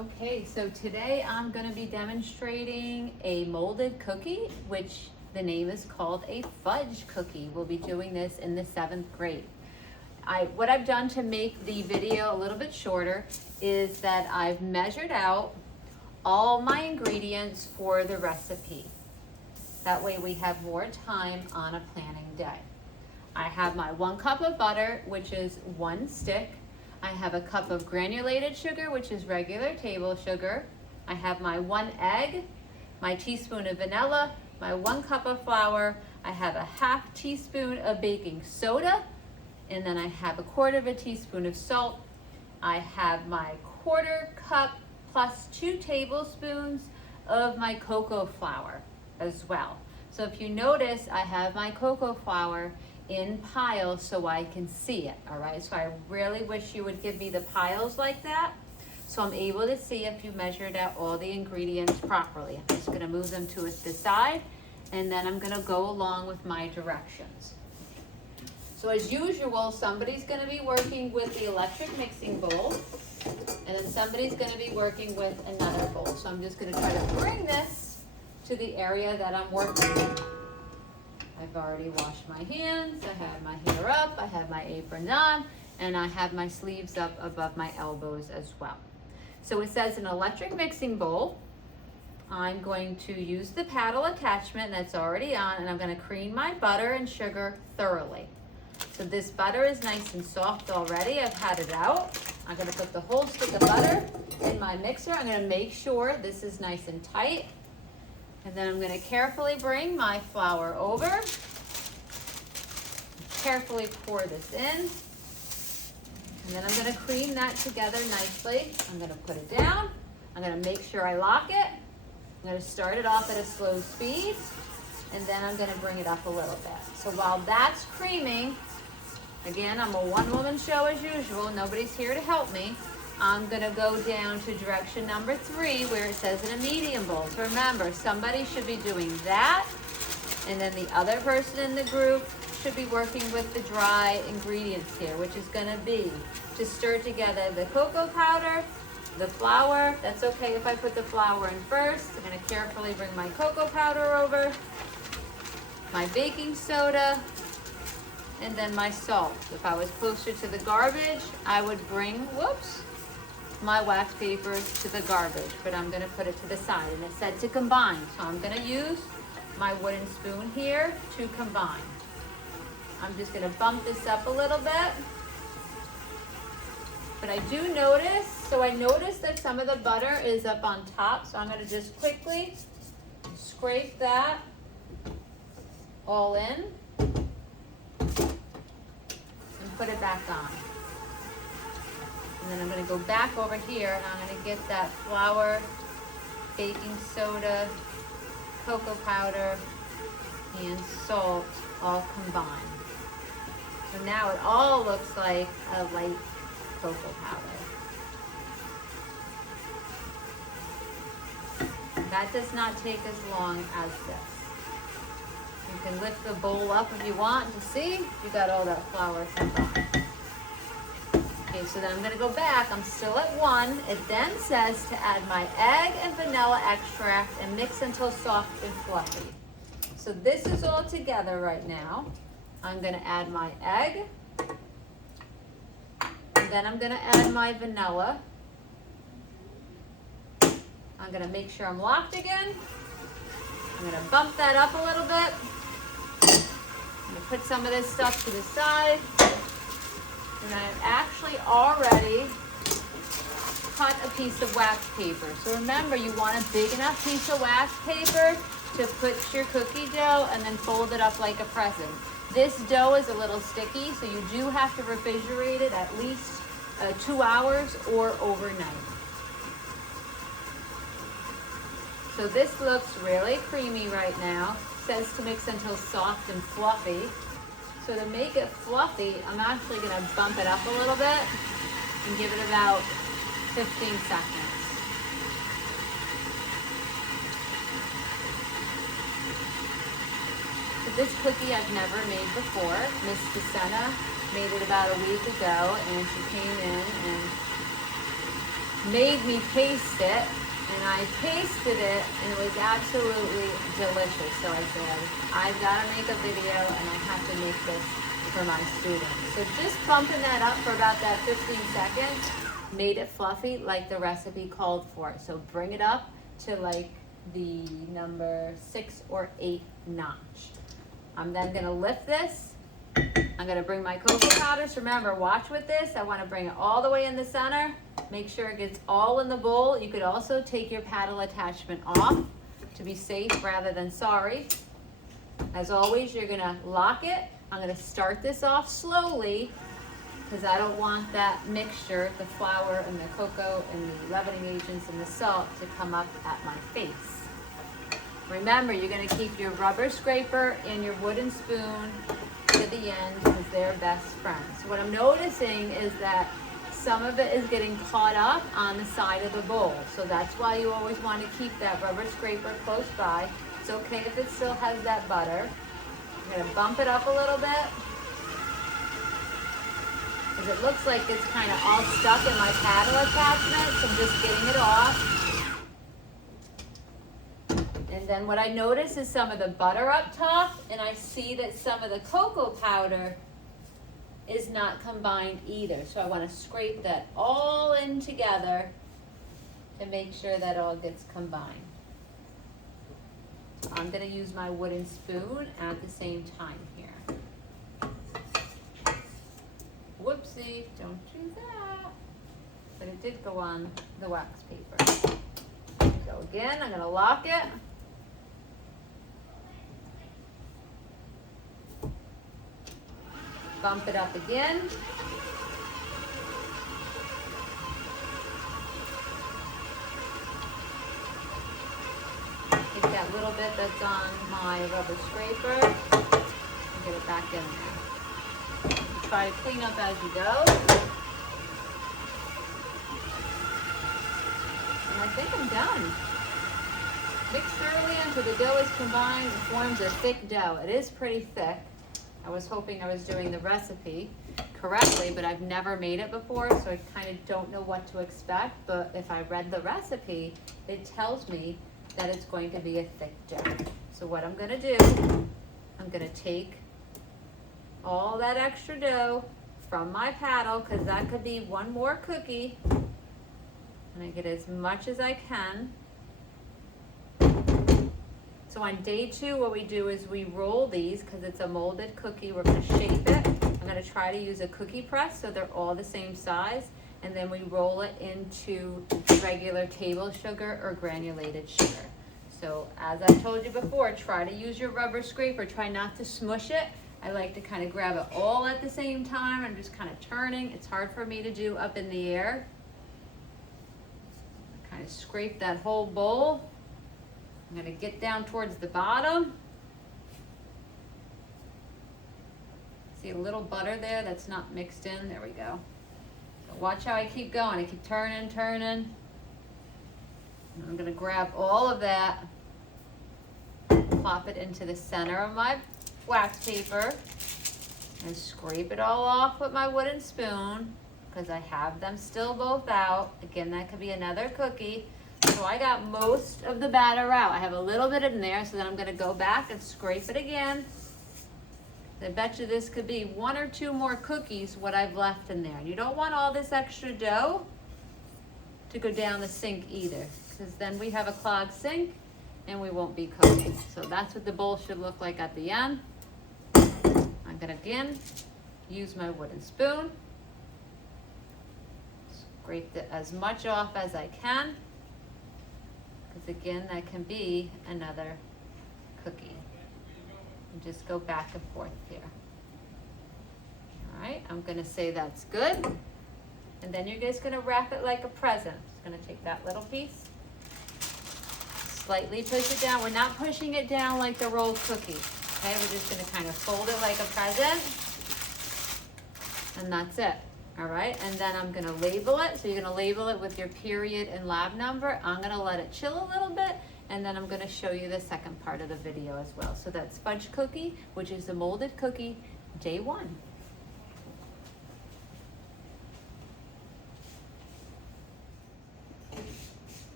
Okay, so today I'm going to be demonstrating a molded cookie, which the name is called a fudge cookie. We'll be doing this in the 7th grade. What I've done to make the video a little bit shorter is that I've measured out all my ingredients for the recipe. That way we have more time on a planning day. I have my 1 cup of butter, which is 1 stick. I have a cup of granulated sugar, which is regular table sugar. I have my 1 egg, my teaspoon of vanilla, my 1 cup of flour. I have a half teaspoon of baking soda, and then I have a 1/4 teaspoon of salt. I have my 1/4 cup plus 2 tablespoons of my cocoa flour as well. So if you notice, I have my cocoa flour in piles so I can see it, all right? So I really wish you would give me the piles like that so I'm able to see if you measured out all the ingredients properly. I'm just gonna move them to the side, and then I'm gonna go along with my directions. So as usual, somebody's gonna be working with the electric mixing bowl, and then somebody's gonna be working with another bowl. So I'm just gonna try to bring this to the area that I'm working in. I've already washed my hands, I have my hair up, I have my apron on, and I have my sleeves up above my elbows as well. So it says an electric mixing bowl. I'm going to use the paddle attachment that's already on, and I'm going to cream my butter and sugar thoroughly. So this butter is nice and soft already. I've had it out. I'm going to put the whole stick of butter in my mixer. I'm going to make sure this is nice and tight. And then I'm going to carefully bring my flour over, carefully pour this in, and then I'm going to cream that together nicely. I'm going to put it down. I'm going to make sure I lock it. I'm going to start it off at a slow speed, and then I'm going to bring it up a little bit. So while that's creaming, again, I'm a one-woman show as usual. Nobody's here to help me. I'm going to go down to direction number 3 where it says in a medium bowl. So remember, somebody should be doing that, and then the other person in the group should be working with the dry ingredients here, which is going to be to stir together the cocoa powder, the flour. That's okay if I put the flour in first. I'm going to carefully bring my cocoa powder over, my baking soda, and then my salt. If I was closer to the garbage, I would bring, my wax paper to the garbage, but I'm going to put it to the side, and it said to combine, so I'm going to use my wooden spoon here to combine. I'm just going to bump this up a little bit, but I do notice, I noticed that some of the butter is up on top, so I'm going to just quickly scrape that all in and put it back on. And then I'm going to go back over here, and I'm going to get that flour, baking soda, cocoa powder, and salt all combined. So now it all looks like a light cocoa powder. That does not take as long as this. You can lift the bowl up if you want to see you got all that flour combined. Okay, so then I'm going to go back. I'm still at 1. It then says to add my egg and vanilla extract and mix until soft and fluffy. So this is all together right now. I'm going to add my egg. And then I'm going to add my vanilla. I'm going to make sure I'm locked again. I'm going to bump that up a little bit. I'm going to put some of this stuff to the side. And I've actually already cut a piece of wax paper. So remember, you want a big enough piece of wax paper to put your cookie dough and then fold it up like a present. This dough is a little sticky, so you do have to refrigerate it at least 2 hours or overnight. So this looks really creamy right now. It says to mix until soft and fluffy. So to make it fluffy, I'm actually going to bump it up a little bit and give it about 15 seconds. So this cookie I've never made before. Miss DeSena made it about a week ago, and she came in and made me taste it, and I tasted it, and it was absolutely delicious. So I said, I've got to make a video, and I have to make this for my students. So just bumping that up for about that 15 seconds made it fluffy like the recipe called for. So bring it up to like the number 6 or 8 notch. I'm then gonna lift this. I'm gonna bring my cocoa powders. Remember, watch with this. I wanna bring it all the way in the center. Make sure it gets all in the bowl. You could also take your paddle attachment off to be safe rather than sorry. As always, you're gonna lock it. I'm gonna start this off slowly because I don't want that mixture, the flour and the cocoa and the leavening agents and the salt to come up at my face. Remember, you're gonna keep your rubber scraper and your wooden spoon to the end because they're best friends. So what I'm noticing is that some of it is getting caught up on the side of the bowl. So that's why you always want to keep that rubber scraper close by. It's okay if it still has that butter. I'm gonna bump it up a little bit because it looks like it's kind of all stuck in my paddle attachment, so I'm just getting it off. And then what I notice is some of the butter up top, and I see that some of the cocoa powder is not combined either. So I want to scrape that all in together to make sure that all gets combined. I'm going to use my wooden spoon at the same time here. Whoopsie, don't do that. But it did go on the wax paper. So again, I'm going to lock it. Bump it up again. Take that little bit that's on my rubber scraper and get it back in there. Try to clean up as you go. And I think I'm done. Mix thoroughly until the dough is combined and forms a thick dough. It is pretty thick. I was hoping I was doing the recipe correctly, but I've never made it before, so I kind of don't know what to expect. But if I read the recipe, it tells me that it's going to be a thick dough. So what I'm going to do, I'm going to take all that extra dough from my paddle, because that could be one more cookie, and I get as much as I can. So on day 2, what we do is we roll these because it's a molded cookie. We're going to shape it. I'm going to try to use a cookie press so they're all the same size. And then we roll it into regular table sugar or granulated sugar. So as I told you before, try to use your rubber scraper. Try not to smush it. I like to kind of grab it all at the same time. I'm just kind of turning. It's hard for me to do up in the air. Kind of scrape that whole bowl. I'm going to get down towards the bottom. See a little butter there that's not mixed in? There we go. So watch how I keep going. I keep turning. And I'm going to grab all of that, plop it into the center of my wax paper, and scrape it all off with my wooden spoon because I have them still both out. Again, that could be another cookie. So I got most of the batter out. I have a little bit in there, so then I'm going to go back and scrape it again. I bet you this could be 1 or 2 more cookies what I've left in there. You don't want all this extra dough to go down the sink either, because then we have a clogged sink and we won't be cooking. So that's what the bowl should look like at the end. I'm going to again use my wooden spoon. Scrape as much off as I can. Because again, that can be another cookie. And just go back and forth here. All right, I'm gonna say that's good. And then you're just gonna wrap it like a present. Just gonna take that little piece, slightly push it down. We're not pushing it down like the rolled cookie. Okay, we're just gonna kind of fold it like a present. And that's it. All right, and then I'm gonna label it. So you're gonna label it with your period and lab number. I'm gonna let it chill a little bit, and then I'm gonna show you the second part of the video as well. So that's fudge cookie, which is the molded cookie, day 1.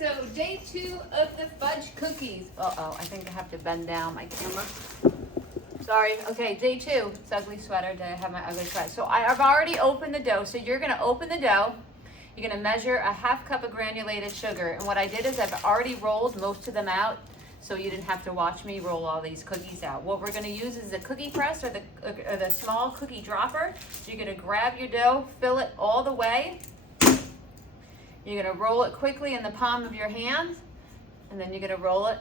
so day 2 of the fudge cookies. Uh-oh, I think I have to bend down my camera. Sorry. Okay, day 2. It's ugly sweater day. I have my ugly sweater. So I've already opened the dough. So you're going to open the dough. You're going to measure a 1/2 cup of granulated sugar. And what I did is I've already rolled most of them out, so you didn't have to watch me roll all these cookies out. What we're going to use is the cookie press or the small cookie dropper. So you're going to grab your dough, fill it all the way. You're going to roll it quickly in the palm of your hand, and then you're going to roll it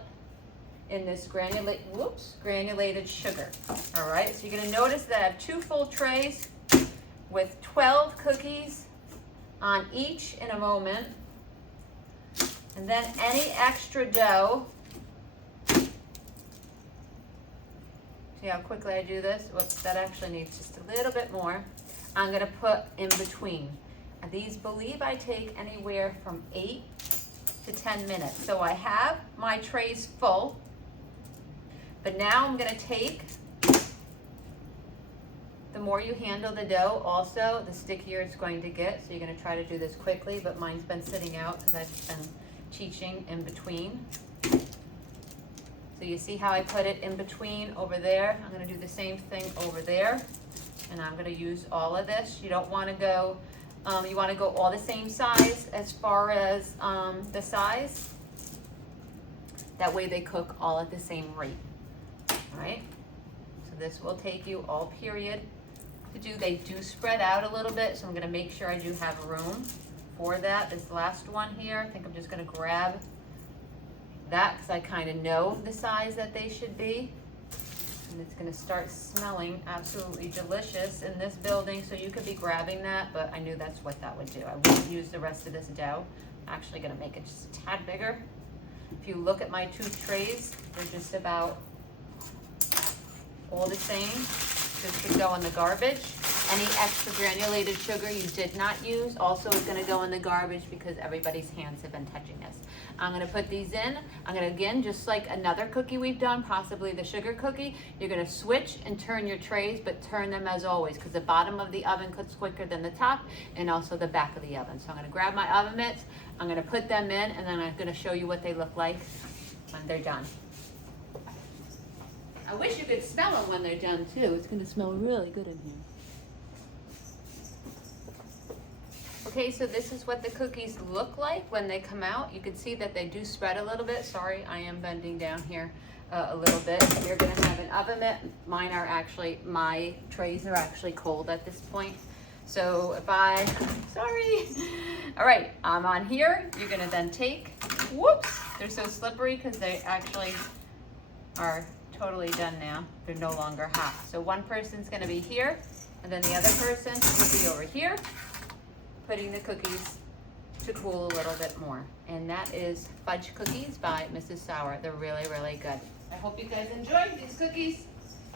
in this granulated sugar. All right, so you're going to notice that I have 2 full trays with 12 cookies on each in a moment. And then any extra dough, see how quickly I do this? Whoops, that actually needs just a little bit more. I'm going to put in between. These, believe I take anywhere from 8 to 10 minutes. So I have my trays full, but now I'm going to take, the more you handle the dough also, the stickier it's going to get. So you're going to try to do this quickly, but mine's been sitting out because I've been teaching in between. So you see how I put it in between over there? I'm going to do the same thing over there, and I'm going to use all of this. You don't want to go, you want to go all the same size as far as the size. That way they cook all at the same rate. All right? So this will take you all period to do. They do spread out a little bit, so I'm going to make sure I do have room for that. This last one here, I think I'm just going to grab that because I kind of know the size that they should be. And it's going to start smelling absolutely delicious in this building, so you could be grabbing that, but I knew that's what that would do. I wouldn't use the rest of this dough. I'm actually going to make it just a tad bigger. If you look at my 2 trays, they're just about all the same. This could go in the garbage. Any extra granulated sugar you did not use also is going to go in the garbage because everybody's hands have been touching this. I'm going to put these in. I'm going to, again, just like another cookie we've done, possibly the sugar cookie, you're going to switch and turn your trays, but turn them as always because the bottom of the oven cooks quicker than the top, and also the back of the oven. So I'm going to grab my oven mitts, I'm going to put them in, and then I'm going to show you what they look like when they're done. I wish you could smell them when they're done too. It's going to smell really good in here. Okay, so this is what the cookies look like when they come out. You can see that they do spread a little bit. Sorry, I am bending down here a little bit. You're going to have an oven mitt. Mine are actually, my trays are actually cold at this point. So if I, sorry. All right, I'm on here. You're going to then take, whoops, they're so slippery because they actually are totally done now. They're no longer hot. So one person's going to be here, and then the other person will be over here, putting the cookies to cool a little bit more. And that is Fudge Cookies by Mrs. Sauer. They're really, really good. I hope you guys enjoyed these cookies,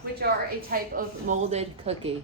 which are a type of molded cookie.